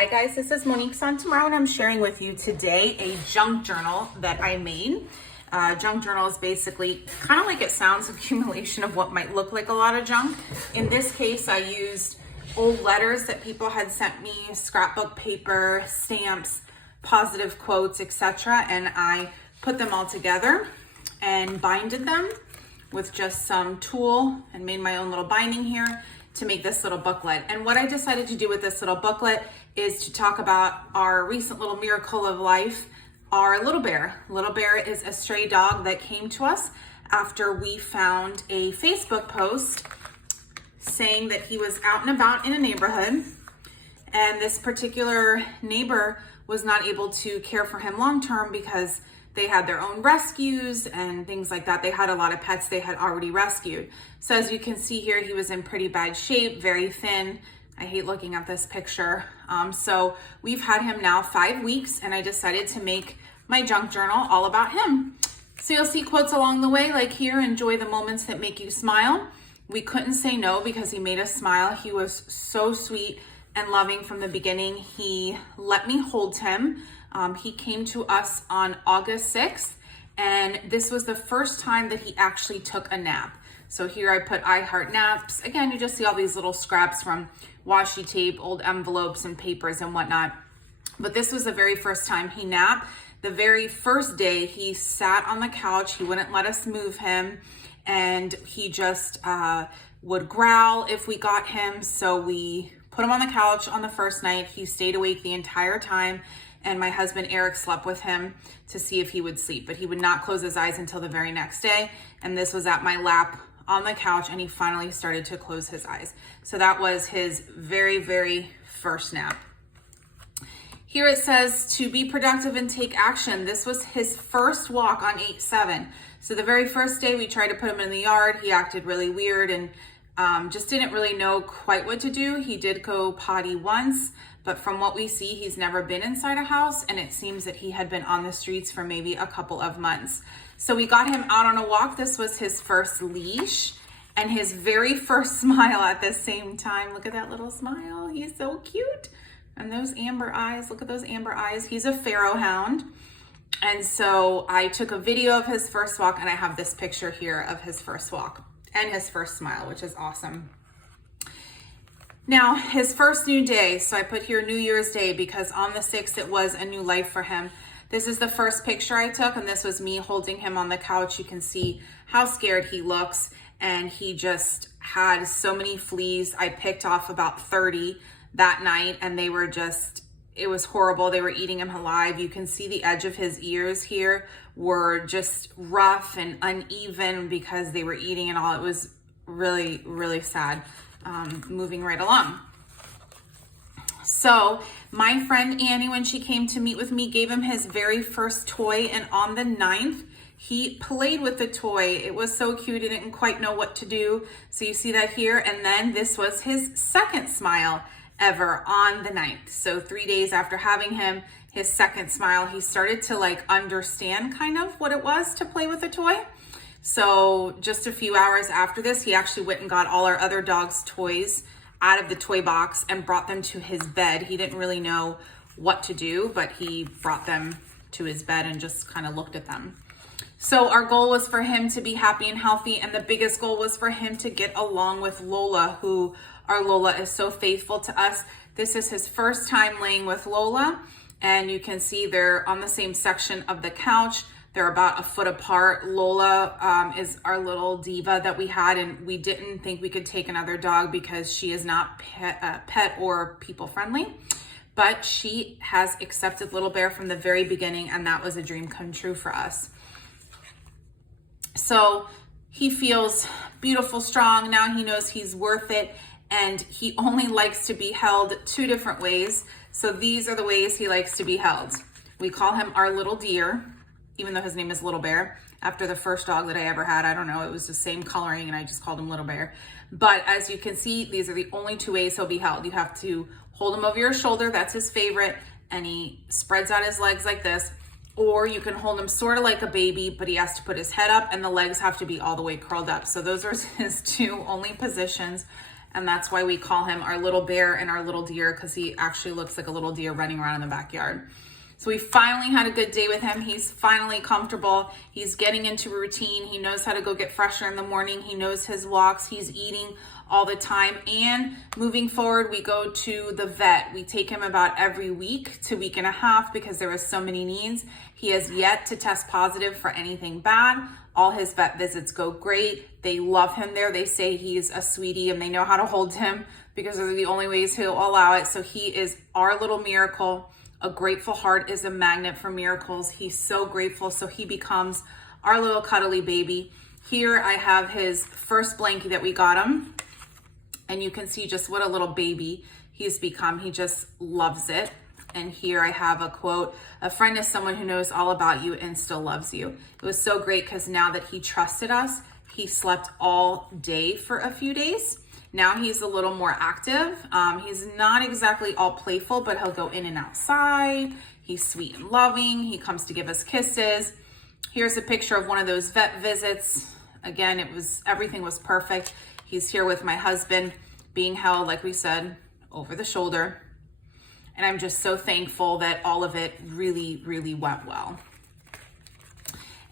Hi guys, this is Monique's on Tomorrow, and I'm sharing with you today a junk journal that I made. Junk journal is basically kind of like it sounds, accumulation of what might look like a lot of junk. In this case, I used old letters that people had sent me, scrapbook paper, stamps, positive quotes, etc. And I put them all together and binded them with just some tulle and made my own little binding here to make this little booklet. And what I decided to do with this little booklet is to talk about our recent little miracle of life, our little bear. Little bear is a stray dog that came to us after we found a Facebook post saying that he was out and about in a neighborhood, and this particular neighbor was not able to care for him long term because they had their own rescues and things like that. They had a lot of pets they had already rescued. So as you can see here, he was in pretty bad shape, very thin. I hate looking at this picture. So we've had him now 5 weeks, and I decided to make my junk journal all about him. So you'll see quotes along the way, like here, enjoy the moments that make you smile. We couldn't say no because he made us smile. He was so sweet and loving from the beginning. He let me hold him. He came to us on August 6th, and this was the first time that he actually took a nap. So here I put I heart naps. Again, you just see all these little scraps from washi tape, old envelopes and papers and whatnot. But this was the very first time he napped. The very first day he sat on the couch, he wouldn't let us move him, and he just would growl if we got him. So we put him on the couch on the first night. He stayed awake the entire time, and my husband Eric slept with him to see if he would sleep, but he would not close his eyes until the very next day. And this was at my lap on the couch, and he finally started to close his eyes. So that was his very, very first nap. Here it says to be productive and take action. This was his first walk on 8/7. So the very first day we tried to put him in the yard, he acted really weird and just didn't really know quite what to do. He did go potty once, but from what we see, he's never been inside a house, and it seems that he had been on the streets for maybe a couple of months. So we got him out on a walk. This was his first leash and his very first smile at the same time. Look at that little smile. He's so cute. And those amber eyes, look at those amber eyes. He's a Pharaoh Hound. And so I took a video of his first walk, and I have this picture here of his first walk and his first smile, which is awesome. Now, his first new day. So I put here New Year's Day because on the 6th, it was a new life for him. This is the first picture I took, and this was me holding him on the couch. You can see how scared he looks, and he just had so many fleas. I picked off about 30 that night, and they were just, it was horrible. They were eating him alive. You can see the edge of his ears here were just rough and uneven because they were eating and all. It was really, really sad. Moving right along. So my friend Annie, when she came to meet with me, gave him his very first toy, and on the 9th, he played with the toy. It was so cute. He didn't quite know what to do. So you see that here. And then this was his second smile ever on the 9th. So 3 days after having him, his second smile, he started to like understand kind of what it was to play with a toy. So just a few hours after this, he actually went and got all our other dogs' toys out of the toy box and brought them to his bed. He didn't really know what to do, but he brought them to his bed and just kind of looked at them. So our goal was for him to be happy and healthy, and the biggest goal was for him to get along with Lola, who our Lola is so faithful to us. This is his first time laying with Lola, and you can see they're on the same section of the couch. They're about a foot apart. Lola is our little diva that we had, and we didn't think we could take another dog because she is not pet or people friendly, but she has accepted Little Bear from the very beginning, and that was a dream come true for us. So he feels beautiful, strong. Now he knows he's worth it, and he only likes to be held 2 different ways. So these are the ways he likes to be held. We call him our little dear, even though his name is Little Bear, after the first dog that I ever had. I don't know, it was the same coloring and I just called him Little Bear. But as you can see, these are the only 2 ways he'll be held. You have to hold him over your shoulder, that's his favorite, and he spreads out his legs like this. Or you can hold him sort of like a baby, but he has to put his head up and the legs have to be all the way curled up. So those are his 2 only positions. And that's why we call him our little bear and our little deer, because he actually looks like a little deer running around in the backyard. So we finally had a good day with him. He's finally comfortable. He's getting into a routine. He knows how to go get fresher in the morning. He knows his walks. He's eating all the time. And moving forward, we go to the vet. We take him about every week to week and a half because there are so many needs. He has yet to test positive for anything bad. All his vet visits go great. They love him there. They say he's a sweetie and they know how to hold him because those are the only ways he'll allow it. So he is our little miracle. A grateful heart is a magnet for miracles. He's so grateful. So he becomes our little cuddly baby. Here I have his first blankie that we got him. And you can see just what a little baby he's become. He just loves it. And here I have a quote, "A friend is someone who knows all about you and still loves you." It was so great because now that he trusted us, he slept all day for a few days. Now he's a little more active. He's not exactly all playful, but he'll go in and outside. He's sweet and loving. He comes to give us kisses. Here's a picture of one of those vet visits. Again, everything was perfect. He's here with my husband being held, like we said, over the shoulder. And I'm just so thankful that all of it really, really went well.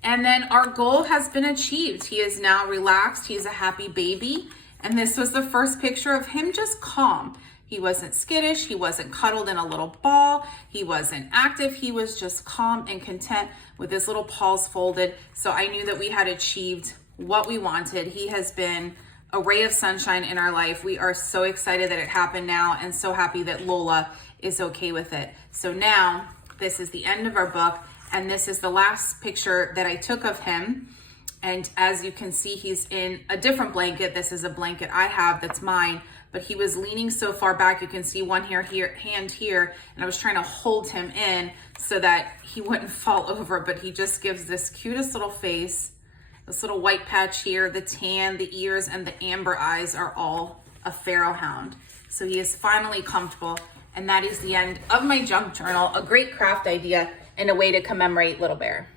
And then our goal has been achieved. He is now relaxed. He's a happy baby. And this was the first picture of him just calm. He wasn't skittish. He wasn't cuddled in a little ball. He wasn't active. He was just calm and content with his little paws folded. So I knew that we had achieved what we wanted. He has been a ray of sunshine in our life. We are so excited that it happened now and so happy that Lola is okay with it. So now this is the end of our book. And this is the last picture that I took of him. And as you can see, he's in a different blanket. This is a blanket I have that's mine, but he was leaning so far back. You can see one hand here, and I was trying to hold him in so that he wouldn't fall over, but he just gives this cutest little face. This little white patch here, the tan, the ears, and the amber eyes are all a Pharaoh Hound. So he is finally comfortable, and that is the end of my junk journal, a great craft idea and a way to commemorate Little Bear.